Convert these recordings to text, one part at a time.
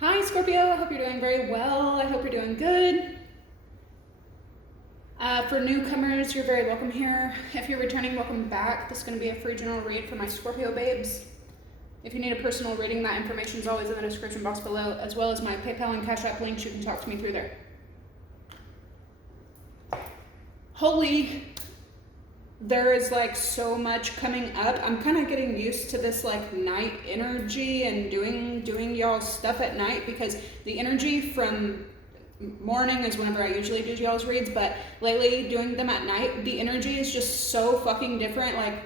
Hi Scorpio, I hope you're doing very well. I hope you're doing good. For newcomers, you're very welcome here. If you're returning, welcome back. This is going to be a free general read for my Scorpio babes. If you need a personal reading, that information is always in the description box below, as well as my PayPal and Cash App links. You can talk to me through there. Holy, there is like so much coming up. I'm kind of getting used to this like night energy and doing y'all's stuff at night, because the energy from morning is whenever I usually do y'all's reads, but lately doing them at night, the energy is just so fucking different. Like,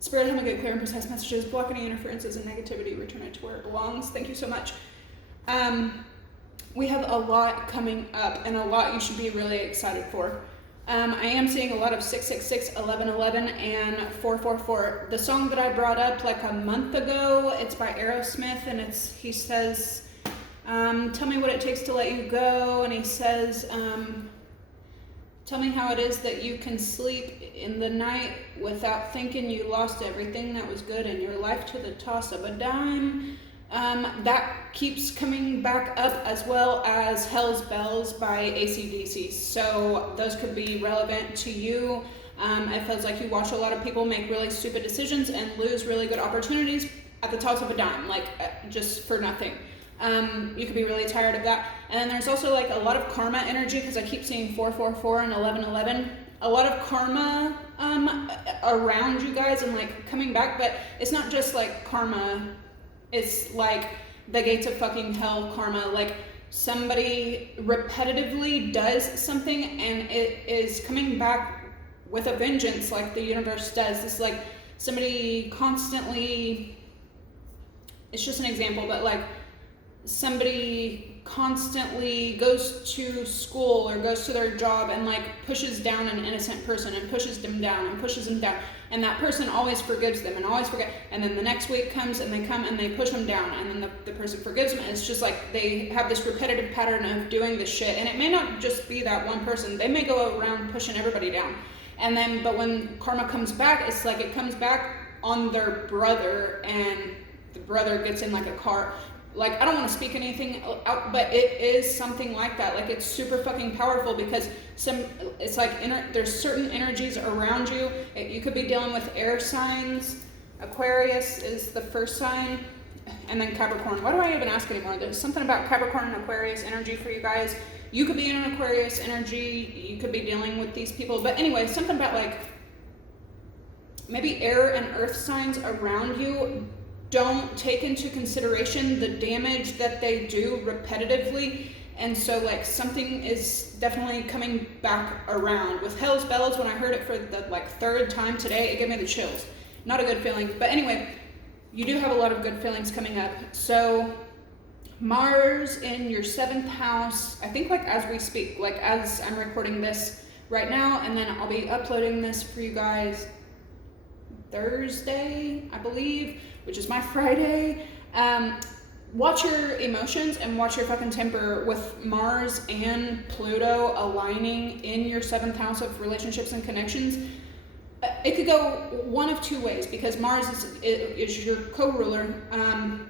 Spirit, help me get clear and precise messages, block any interferences and negativity, return it to where it belongs. Thank you so much. We have a lot coming up and a lot you should be really excited for. I am seeing a lot of 666, 1111, and 444. The song that I brought up like a month ago, it's by Aerosmith, and he says, tell me what it takes to let you go, and he says, tell me how it is that you can sleep in the night without thinking you lost everything that was good in your life to the toss of a dime. That keeps coming back up, as well as Hell's Bells by AC/DC. So those could be relevant to you. It feels like you watch a lot of people make really stupid decisions and lose really good opportunities at the toss of a dime, like just for nothing. You could be really tired of that. And then there's also like a lot of karma energy, because I keep seeing 444 and 1111. A lot of karma around you guys and like coming back, but it's not just like karma. It's like the gates of fucking hell karma. Like somebody repetitively does something and it is coming back with a vengeance, like the universe does. It's like somebody constantly, it's just an example, but like somebody constantly goes to school or goes to their job and like pushes down an innocent person and pushes them down and pushes them down, and that person always forgives them and always forget, and then the next week comes and they come and they push them down, and then the person forgives them, and it's just like they have this repetitive pattern of doing this shit. And it may not just be that one person, they may go around pushing everybody down, and then but when karma comes back, it's like it comes back on their brother, and the brother gets in like a car. Like, I don't want to speak anything out, but it is something like that. Like, it's super fucking powerful, because it's like there's certain energies around you. You could be dealing with air signs. Aquarius is the first sign, and then Capricorn. Why do I even ask anymore? There's something about Capricorn and Aquarius energy for you guys. You could be in an Aquarius energy. You could be dealing with these people. But anyway, something about like maybe air and earth signs around you don't take into consideration the damage that they do repetitively, and so like something is definitely coming back around. With Hell's Bells, when I heard it for the like third time today, it gave me the chills. Not a good feeling, but anyway, you do have a lot of good feelings coming up. So Mars in your 7th house, I think like as we speak, like as I'm recording this right now, and then I'll be uploading this for you guys Thursday, I believe, which is my Friday. Watch your emotions and watch your fucking temper with Mars and Pluto aligning in your 7th house of relationships and connections. It could go one of two ways, because Mars is your co-ruler.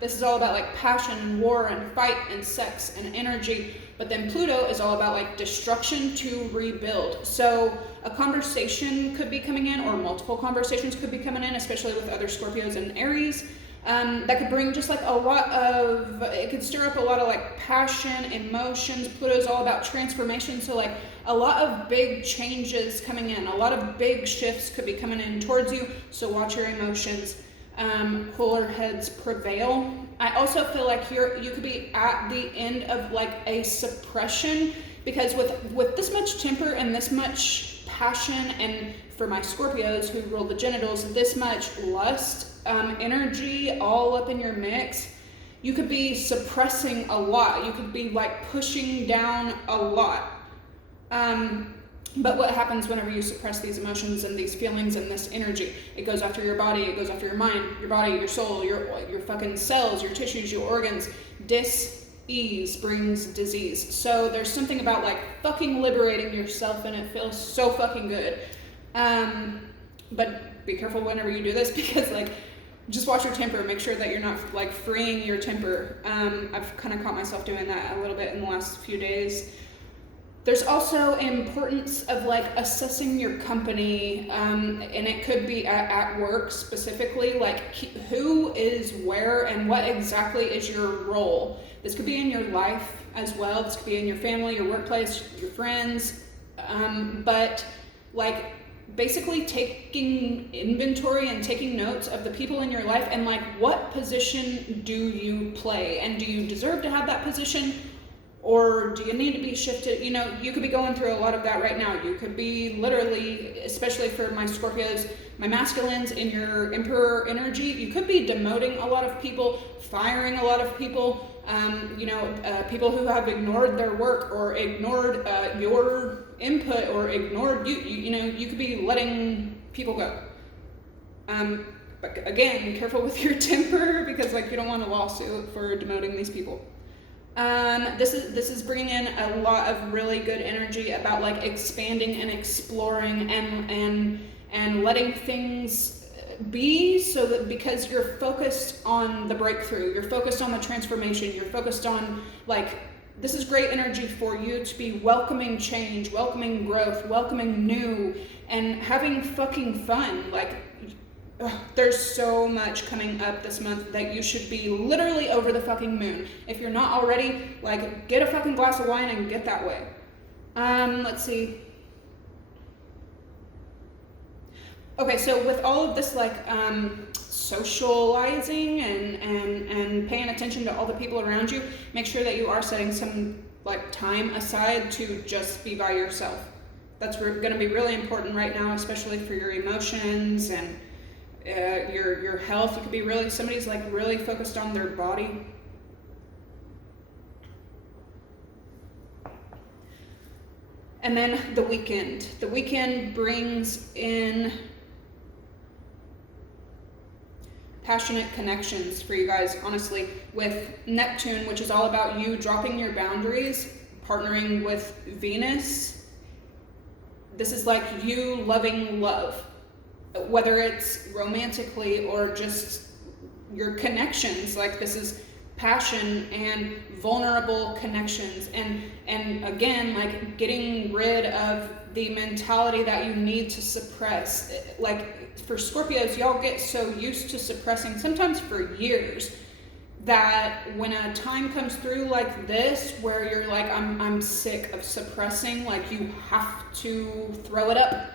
This is all about like passion and war and fight and sex and energy. But then Pluto is all about like destruction to rebuild. So a conversation could be coming in, or multiple conversations could be coming in, especially with other Scorpios and Aries. That could bring just like a lot of, it could stir up a lot of like passion, emotions. Pluto's all about transformation. So like a lot of big changes coming in, a lot of big shifts could be coming in towards you. So watch your emotions. Cooler heads prevail. I also feel like you could be at the end of like a suppression, because with this much temper and this much passion, and for my Scorpios who roll the genitals, this much lust energy all up in your mix, you could be suppressing a lot. You could be like pushing down a lot. But what happens whenever you suppress these emotions and these feelings and this energy? It goes after your body, it goes after your mind, your body, your soul, your fucking cells, your tissues, your organs. Dis-ease brings disease. So there's something about like fucking liberating yourself, and it feels so fucking good. But be careful whenever you do this, because like just watch your temper. Make sure that you're not like freeing your temper. I've kind of caught myself doing that a little bit in the last few days. There's also importance of like assessing your company, and it could be at work specifically, like who is where and what exactly is your role. This could be in your life as well. This could be in your family, your workplace, your friends, but like basically taking inventory and taking notes of the people in your life and like what position do you play, and do you deserve to have that position? Or do you need to be shifted? You know, you could be going through a lot of that right now. You could be literally, especially for my Scorpios, my masculines in your Emperor energy, you could be demoting a lot of people, firing a lot of people, people who have ignored their work or ignored your input or ignored you. You could be letting people go. But again, be careful with your temper, because like you don't want a lawsuit for demoting these people. This is bringing in a lot of really good energy about like expanding and exploring and letting things be, so that because you're focused on the breakthrough, you're focused on the transformation, you're focused on like, this is great energy for you to be welcoming change, welcoming growth, welcoming new, and having fucking fun. Like, there's so much coming up this month that you should be literally over the fucking moon. If you're not already, like, get a fucking glass of wine and get that way. Let's see. Okay, so with all of this, like, socializing and paying attention to all the people around you, make sure that you are setting some, like, time aside to just be by yourself. That's going to be really important right now, especially for your emotions and your health. You could be somebody's like really focused on their body. And then the weekend. The weekend brings in passionate connections for you guys, honestly, with Neptune, which is all about you dropping your boundaries, partnering with Venus. This is like you loving love, whether it's romantically or just your connections. Like, this is passion and vulnerable connections, and again, like getting rid of the mentality that you need to suppress. Like, for Scorpios, y'all get so used to suppressing, sometimes for years, that when a time comes through like this where you're like, I'm sick of suppressing, like you have to throw it up,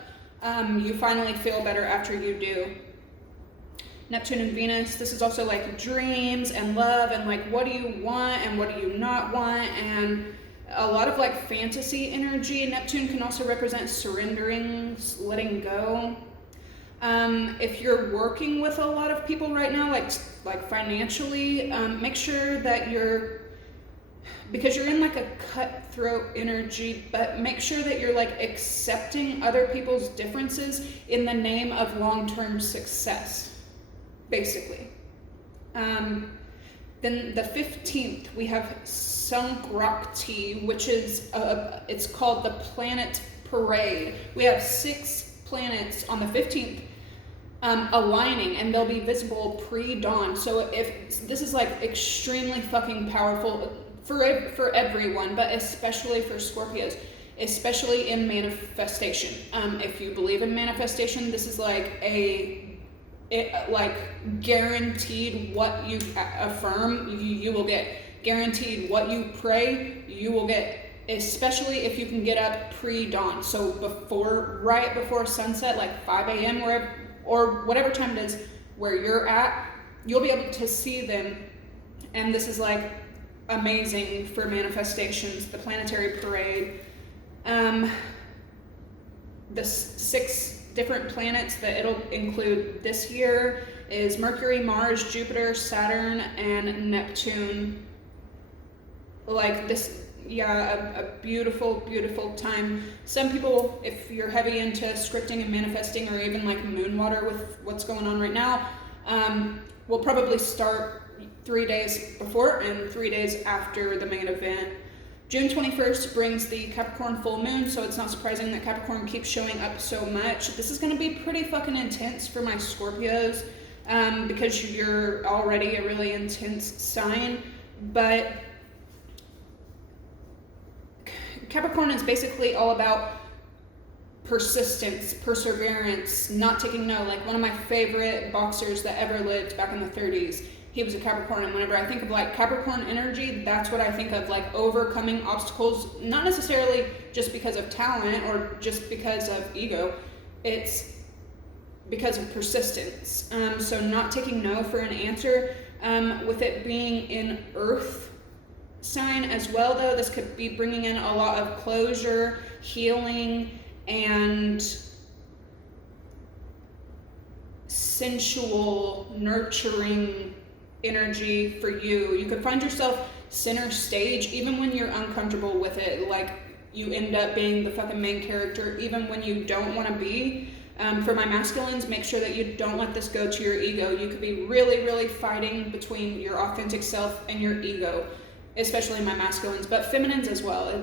you finally feel better after you do. Neptune and Venus, this is also like dreams and love and like what do you want and what do you not want, and a lot of like fantasy energy. Neptune can also represent surrendering, letting go. If you're working with a lot of people right now, like financially, make sure that because you're in like a cutthroat energy, but make sure that you're like accepting other people's differences in the name of long-term success, basically. Then the 15th, we have Sankrakti, which is, it's called the Planet Parade. We have 6 planets on the 15th aligning, and they'll be visible pre-dawn. So if this is like extremely fucking powerful for everyone, but especially for Scorpios, especially in manifestation. If you believe in manifestation, this is like like guaranteed what you affirm, you will get. Guaranteed what you pray, you will get. Especially if you can get up pre-dawn, so right before sunset, like 5 a.m. or whatever time it is where you're at, you'll be able to see them. And this is like amazing for manifestations. The Planetary Parade. The 6 different planets that it'll include this year is Mercury, Mars, Jupiter, Saturn, and Neptune. Like this, yeah, a beautiful, beautiful time. Some people, if you're heavy into scripting and manifesting, or even like moon water with what's going on right now, will probably start 3 days before and 3 days after the main event. June 21st brings the Capricorn full moon, so it's not surprising that Capricorn keeps showing up so much. This is going to be pretty fucking intense for my Scorpios. because you're already a really intense sign. But Capricorn is basically all about persistence, perseverance, not taking no. Like one of my favorite boxers that ever lived back in the 30s, he was a Capricorn, and whenever I think of like Capricorn energy, that's what I think of, like overcoming obstacles, not necessarily just because of talent or just because of ego, it's because of persistence. So not taking no for an answer, with it being in Earth sign as well though, this could be bringing in a lot of closure, healing, and sensual, nurturing energy for you. You could find yourself center stage even when you're uncomfortable with it, like you end up being the fucking main character even when you don't want to be. For my masculines, make sure that you don't let this go to your ego. You could be really, really fighting between your authentic self and your ego, especially my masculines, but feminines as well.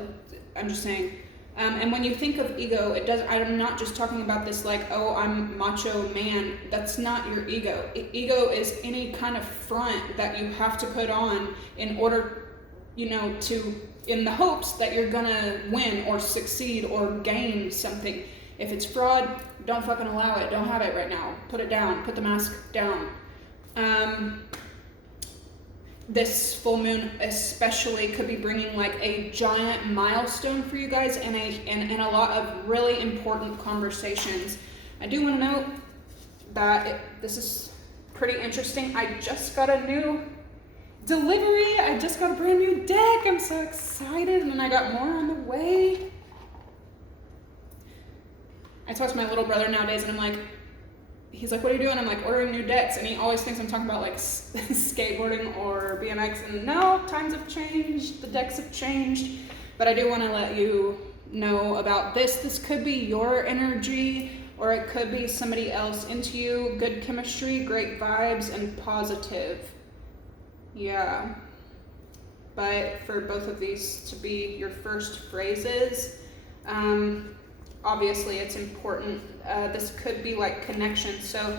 I'm just saying. And when you think of ego, I'm not just talking about this like, oh, I'm macho man. That's not your ego. Ego is any kind of front that you have to put on in order, in the hopes that you're gonna win or succeed or gain something. If it's fraud, don't fucking allow it. Don't have it right now. Put it down. Put the mask down. This full moon especially could be bringing like a giant milestone for you guys and a lot of really important conversations. I do want to note that this is pretty interesting. I just got a new delivery. I just got a brand new deck. I'm so excited, and then I got more on the way. I talk to my little brother nowadays, and I'm like, he's like, what are you doing? I'm like, ordering new decks. And he always thinks I'm talking about like skateboarding or BMX. And no, times have changed. The decks have changed. But I do want to let you know about this. This could be your energy, or it could be somebody else into you. Good chemistry, great vibes, and positive. Yeah. But for both of these to be your first phrases, obviously it's important. This could be like connection. So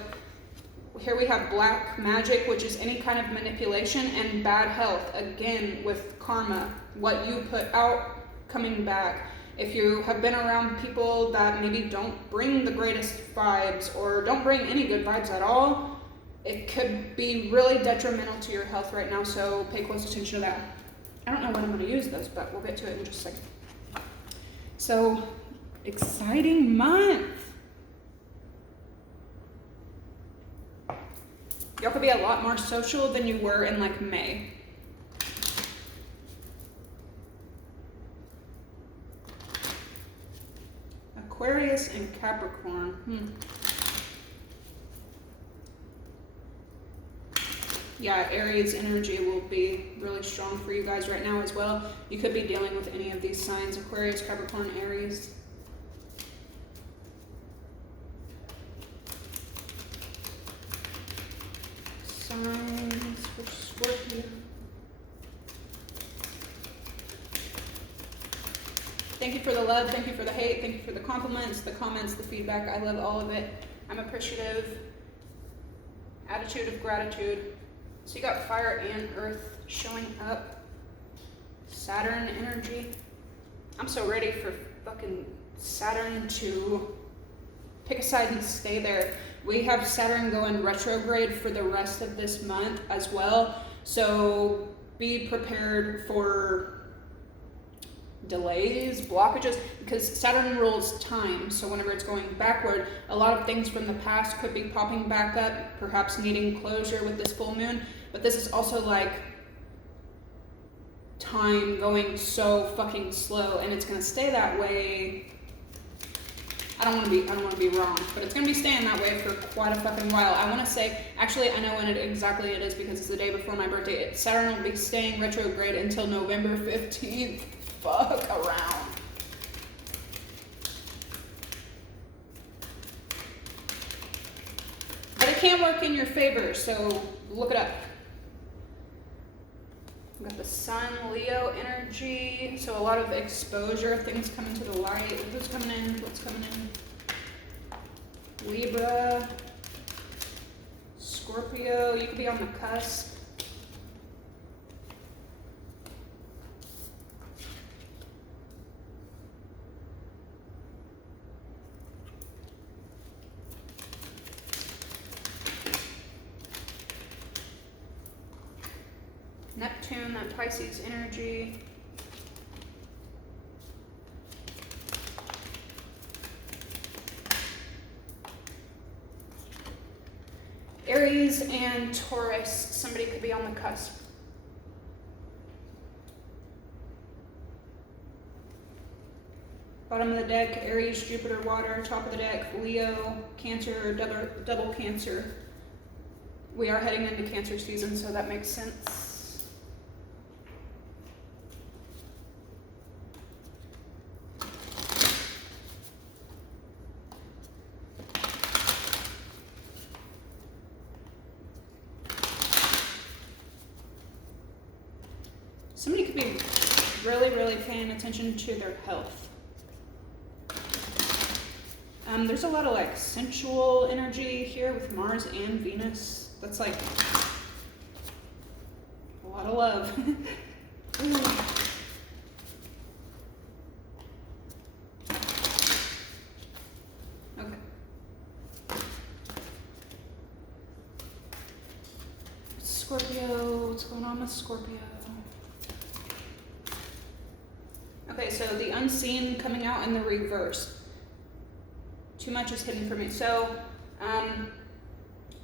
here we have black magic, which is any kind of manipulation, and bad health, again with karma, what you put out coming back. If you have been around people that maybe don't bring the greatest vibes or don't bring any good vibes at all, it could be really detrimental to your health right now, so pay close attention to that. I don't know when I'm going to use this, but we'll get to it in just a second. So exciting month. Y'all could be a lot more social than you were in like May. Aquarius and Capricorn. Yeah, Aries energy will be really strong for you guys right now as well. You could be dealing with any of these signs: Aquarius, Capricorn, Aries. Signs for Scorpio. Thank you for the love, thank you for the hate, thank you for the compliments, the comments, the feedback. I love all of it. I'm appreciative. Attitude of gratitude. So you got fire and earth showing up. Saturn energy. I'm so ready for fucking Saturn to pick a side and stay there. We have Saturn going retrograde for the rest of this month as well. So be prepared for delays, blockages, because Saturn rules time. So whenever it's going backward, a lot of things from the past could be popping back up, perhaps needing closure with this full moon. But this is also like time going so fucking slow, and it's gonna stay that way. I don't want to be wrong, but it's gonna be staying that way for quite a fucking while. I want to say, actually, I know when exactly it is because it's the day before my birthday. Saturn will be staying retrograde until November 15th. Fuck around. But it can work in your favor, so look it up. We've got the Sun, Leo energy, so a lot of exposure, things coming to the light. Who's coming in? What's coming in? Libra, Scorpio, you could be on the cusp. Neptune, that Pisces energy. Aries and Taurus, somebody could be on the cusp. Bottom of the deck, Aries, Jupiter, water. Top of the deck, Leo, Cancer, double Cancer. We are heading into Cancer season, so that makes sense. Somebody could be really, really paying attention to their health. There's a lot of like sensual energy here with Mars and Venus. That's like a lot of love. Okay. Scorpio, what's going on with Scorpio? Okay, so the unseen coming out in the reverse. Too much is hidden from me. So,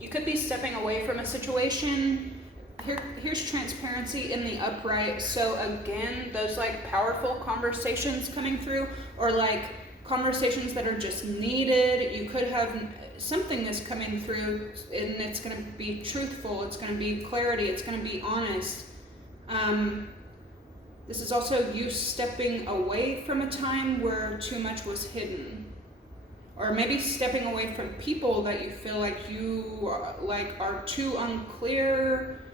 you could be stepping away from a situation. Here's transparency in the upright. So again, those like powerful conversations coming through, or like conversations that are just needed. You could have something that's coming through, and it's going to be truthful. It's going to be clarity. It's going to be honest. This is also you stepping away from a time where too much was hidden. Or maybe stepping away from people that you feel like you are too unclear.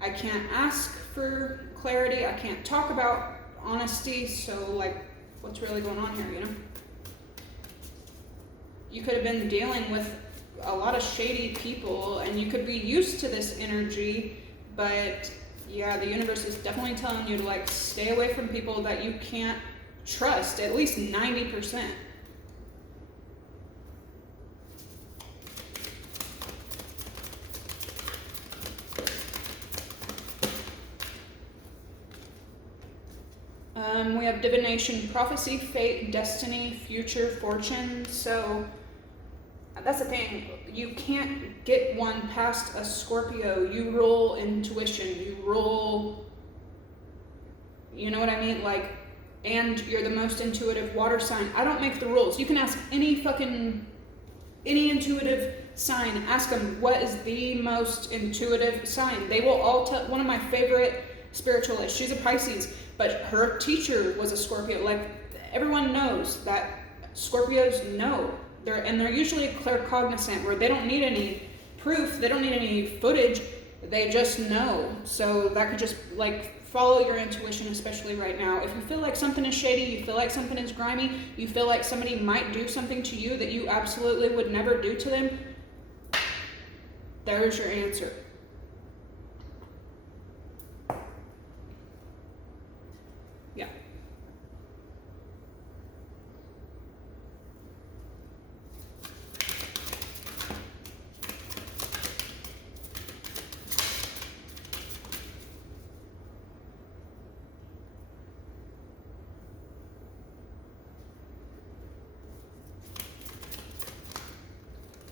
I can't ask for clarity. I can't talk about honesty. So like, what's really going on here, you know? You could have been dealing with a lot of shady people, and you could be used to this energy, but yeah, the universe is definitely telling you to like stay away from people that you can't trust, at least 90%. We have divination, prophecy, fate, destiny, future, fortune. So that's the thing. You can't get one past a Scorpio. You roll intuition. You roll, you know what I mean? Like, and you're the most intuitive water sign. I don't make the rules. You can ask any intuitive sign. Ask them, what is the most intuitive sign? They will all tell. One of my favorite spiritualists, she's a Pisces, but her teacher was a Scorpio. Like, everyone knows that Scorpios know. They're usually claircognizant, where they don't need any proof, they don't need any footage, they just know. So that could just like follow your intuition, especially right now. If you feel like something is shady, you feel like something is grimy, you feel like somebody might do something to you that you absolutely would never do to them, there's your answer. Yeah.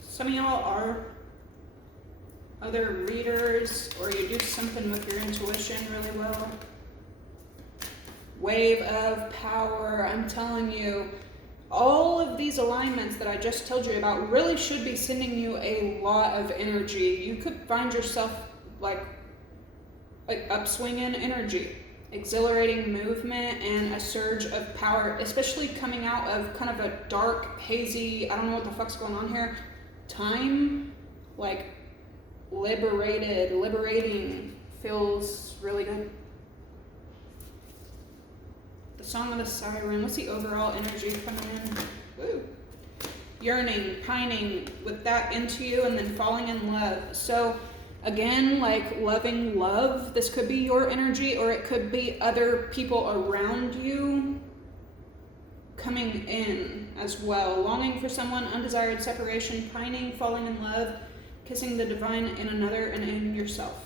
Some of y'all are other readers, or you do something with your intuition really well. Wave of power, I'm telling you, all of these alignments that I just told you about really should be sending you a lot of energy. You could find yourself like upswing in energy, exhilarating movement, and a surge of power, especially coming out of kind of a dark, hazy, I don't know what the fuck's going on here, time. Like liberating, feels really good. The Song of the Siren, what's the overall energy coming in? Woo. yearning, pining with that into you, and then falling in love. So again, like loving love, this could be your energy, or it could be other people around you coming in as well. Longing for someone, undesired separation, pining, falling in love, kissing the divine in another and in yourself.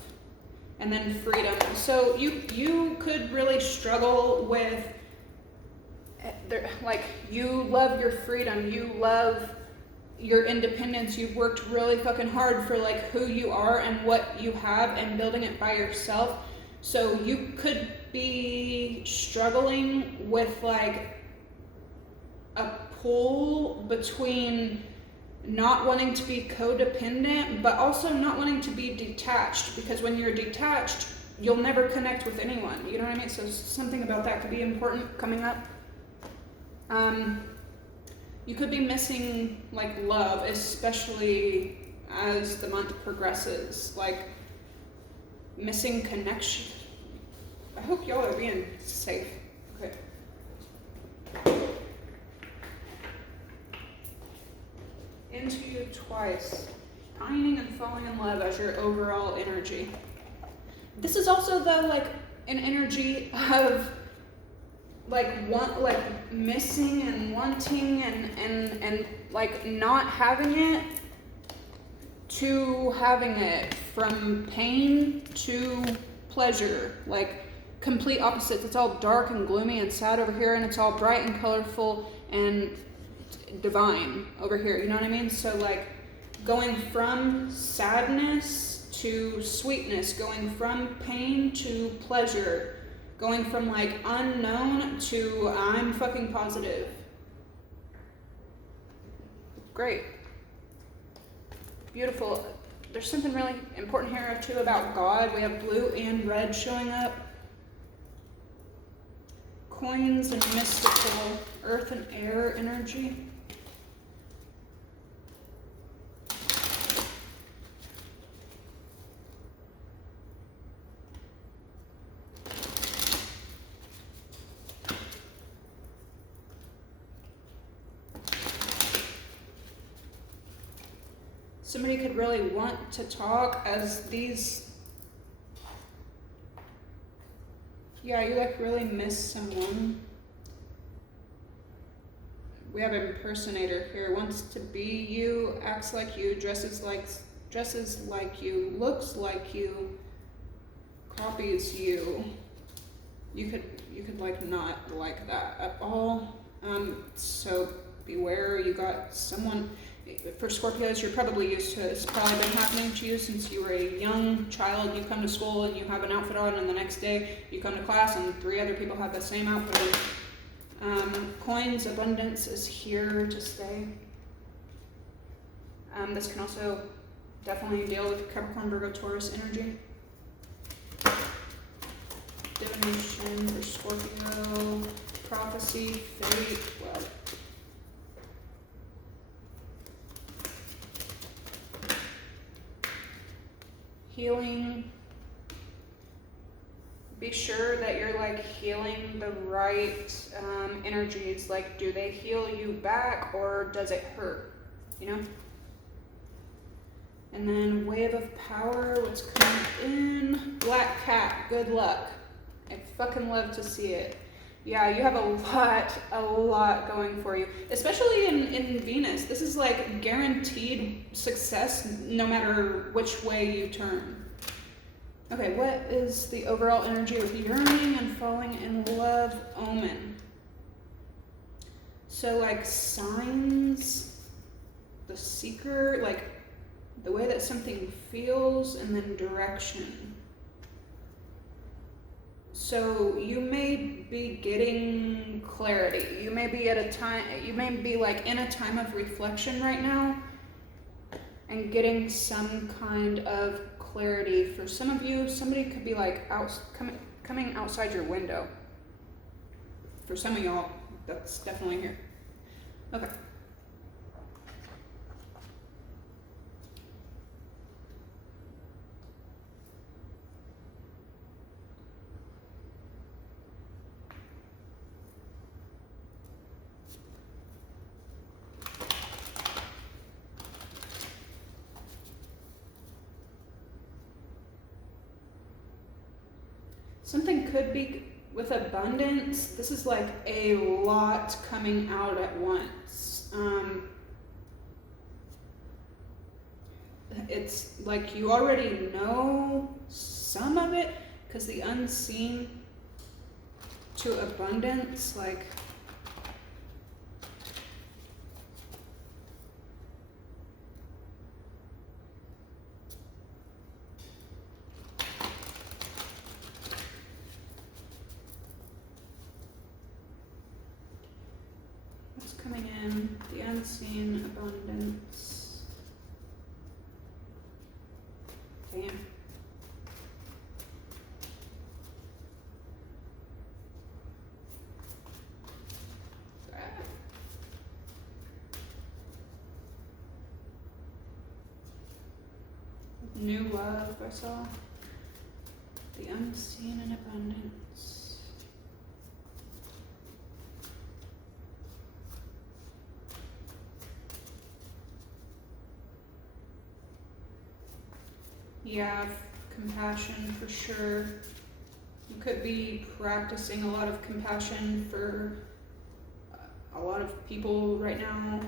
And then freedom. So you could really struggle with, like, you love your freedom, you love your independence, you've worked really fucking hard for like who you are and what you have and building it by yourself. So you could be struggling with like a pull between not wanting to be codependent, but also not wanting to be detached, because when you're detached, you'll never connect with anyone. You know what I mean? So something about that could be important coming up. You could be missing like love, especially as the month progresses, like missing connection. I hope y'all are being safe. Okay. Into you twice, pining and falling in love as your overall energy. This is also the like an energy of like missing and wanting and like not having it to having it, from pain to pleasure, like complete opposites. It's all dark and gloomy and sad over here, and it's all bright and colorful and divine over here. You know what I mean? So like going from sadness to sweetness, going from pain to pleasure, going from like unknown to I'm fucking positive. Great. Beautiful. There's something really important here too about God. We have blue and red showing up. Coins and mystical, earth and air energy. Somebody could really want to talk as these, yeah, you like really miss someone. We have an impersonator here, wants to be you, acts like you, dresses like you, looks like you, copies you. You could like not like that at all. So beware. You got someone. For Scorpios, you're probably used to it. It's probably been happening to you since you were a young child. You come to school and you have an outfit on, and the next day you come to class and 3 other people have the same outfit on. Coins, abundance is here to stay. This can also definitely deal with Capricorn, Virgo, Taurus energy. Divination for Scorpio, prophecy, fate, well. Healing. Be sure that you're like healing the right energies. Like, do they heal you back or does it hurt? You know? And then wave of power, what's coming in? Black cat, good luck. I fucking love to see it. Yeah, you have a lot going for you, especially in Venus. This is like guaranteed success no matter which way you turn. Okay, what is the overall energy with yearning and falling in love? Omen. So like signs, the seeker, like the way that something feels, and then direction. So you may be getting clarity. You may be like in a time of reflection right now and getting some kind of clarity. For some of you, somebody could be like coming outside your window. For some of y'all, that's definitely here. Okay. Something could be with abundance. This is like a lot coming out at once. It's like you already know some of it, because the unseen to abundance, like what's coming in, the unseen abundance. Damn. New love, I saw. The unseen in abundance. Yeah, compassion for sure. You could be practicing a lot of compassion for a lot of people right now.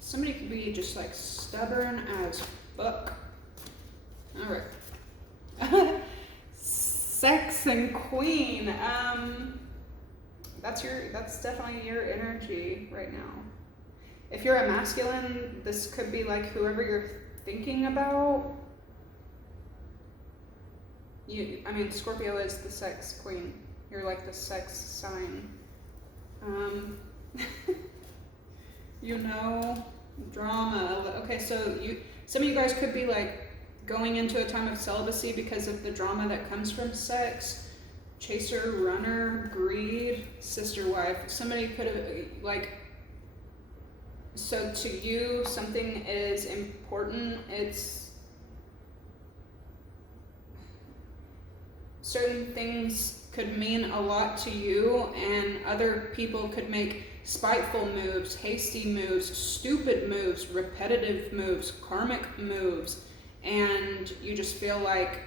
Somebody could be just like stubborn as fuck. Alright. Sex and Queen. That's definitely your energy right now. If you're a masculine, this could be like whoever you're thinking about. Scorpio is the sex queen. You're like the sex sign. Drama. Okay, so some of you guys could be like going into a time of celibacy because of the drama that comes from sex. Chaser, runner, greed, sister, wife. Somebody could have so to you something is important. It's certain things could mean a lot to you, and other people could make spiteful moves, hasty moves, stupid moves, repetitive moves, karmic moves, and you just feel like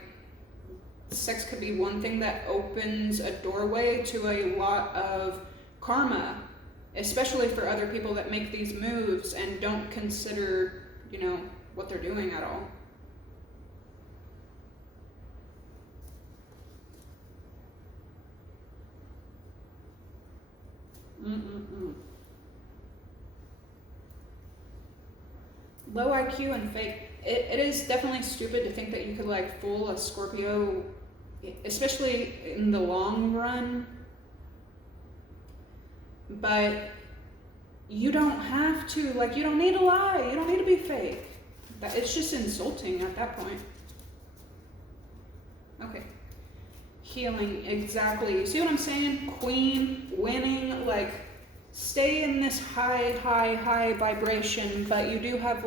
sex could be one thing that opens a doorway to a lot of karma, especially for other people that make these moves and don't consider, what they're doing at all. Low IQ and fake. It is definitely stupid to think that you could fool a Scorpio, especially in the long run. But you don't have to, you don't need to lie. You don't need to be fake. It's just insulting at that point. Okay. Healing, exactly. You see what I'm saying? Queen, winning, stay in this high vibration, but you do have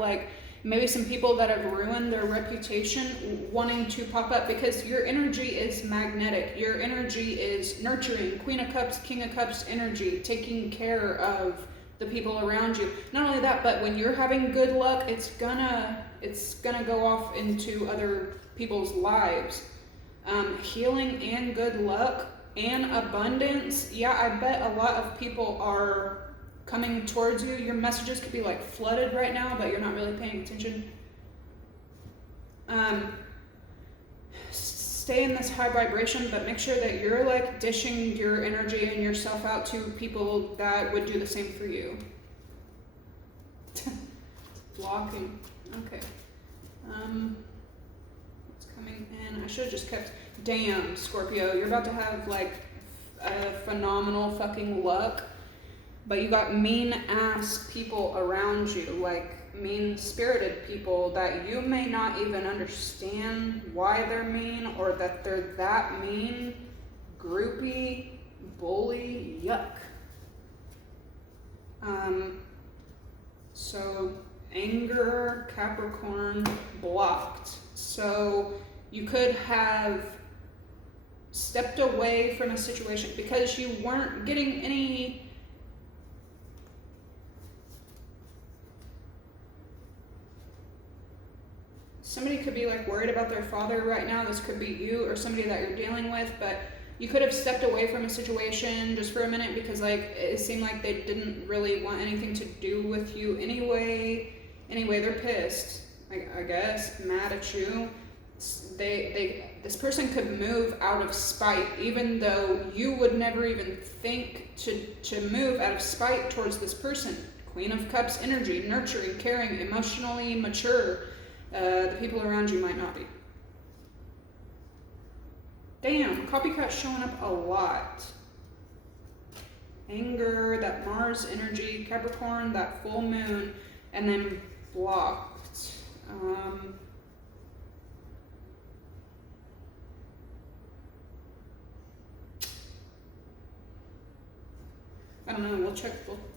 maybe some people that have ruined their reputation wanting to pop up, because your energy is magnetic. Your energy is nurturing, Queen of Cups, King of Cups energy, taking care of the people around you. Not only that, but when you're having good luck, it's gonna go off into other people's lives. Healing and good luck and abundance. Yeah, I bet a lot of people are coming towards you. Your messages could be flooded right now, but you're not really paying attention. Stay in this high vibration, but make sure that you're dishing your energy and yourself out to people that would do the same for you. Blocking. Okay. What's coming in? I should have just kept. Damn, Scorpio, you're about to have a phenomenal fucking luck, but you got mean ass people around you, mean spirited people that you may not even understand why they're mean, or that they're that mean. Groupie, bully, yuck. So anger, Capricorn, blocked. So you could have stepped away from a situation because you weren't getting any somebody could be like worried about their father right now. This could be you or somebody that you're dealing with, but you could have stepped away from a situation just for a minute because like it seemed like they didn't really want anything to do with you anyway. Anyway, they're pissed, I guess, mad at you. This person could move out of spite, even though you would never even think to move out of spite towards this person. Queen of Cups energy, nurturing, caring, emotionally mature. The people around you might not be. Damn, copycat showing up a lot. Anger, that Mars energy, Capricorn, that full moon, and then blocked. I don't know, we'll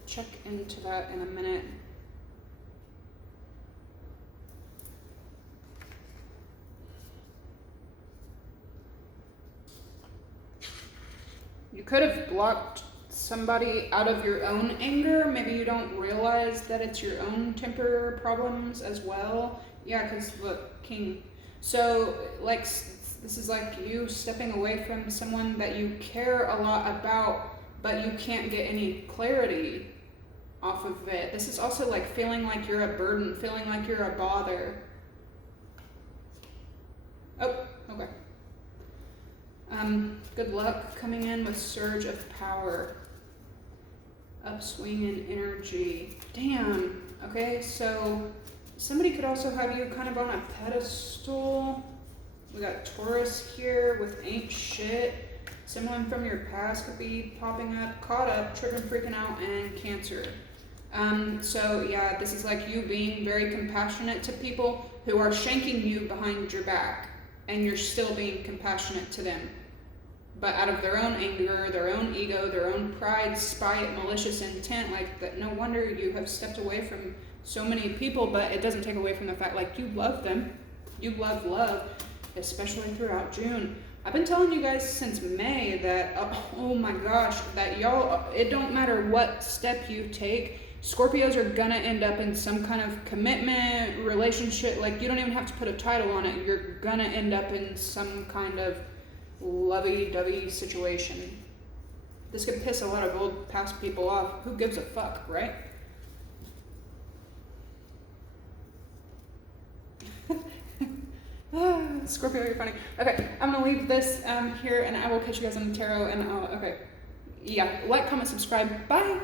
check into that in a minute. You could have blocked somebody out of your own anger. Maybe you don't realize that it's your own temper problems as well. Yeah, because look, King. So, like, this is like you stepping away from someone that you care a lot about, but you can't get any clarity off of it. This is also like feeling like you're a burden, feeling like you're a bother. Oh, okay. Good luck coming in with surge of power. Upswing in energy. Damn. Okay, so somebody could also have you kind of on a pedestal. We got Taurus here with ain't shit. Someone from your past could be popping up, caught up, tripping, freaking out, and Cancer. So yeah, this is like you being very compassionate to people who are shanking you behind your back, and you're still being compassionate to them. But out of their own anger, their own ego, their own pride, spite, malicious intent, like that, no wonder you have stepped away from so many people, but it doesn't take away from the fact like you love them. You love, especially throughout June. I've been telling you guys since May that, oh my gosh, that y'all, it don't matter what step you take, Scorpios are gonna end up in some kind of commitment, relationship, like you don't even have to put a title on it, you're gonna end up in some kind of lovey-dovey situation. This could piss a lot of old past people off. Who gives a fuck, right? Scorpio, you're funny. Okay, I'm gonna leave this here and I will catch you guys on the tarot and okay. Yeah, like, comment, subscribe. Bye!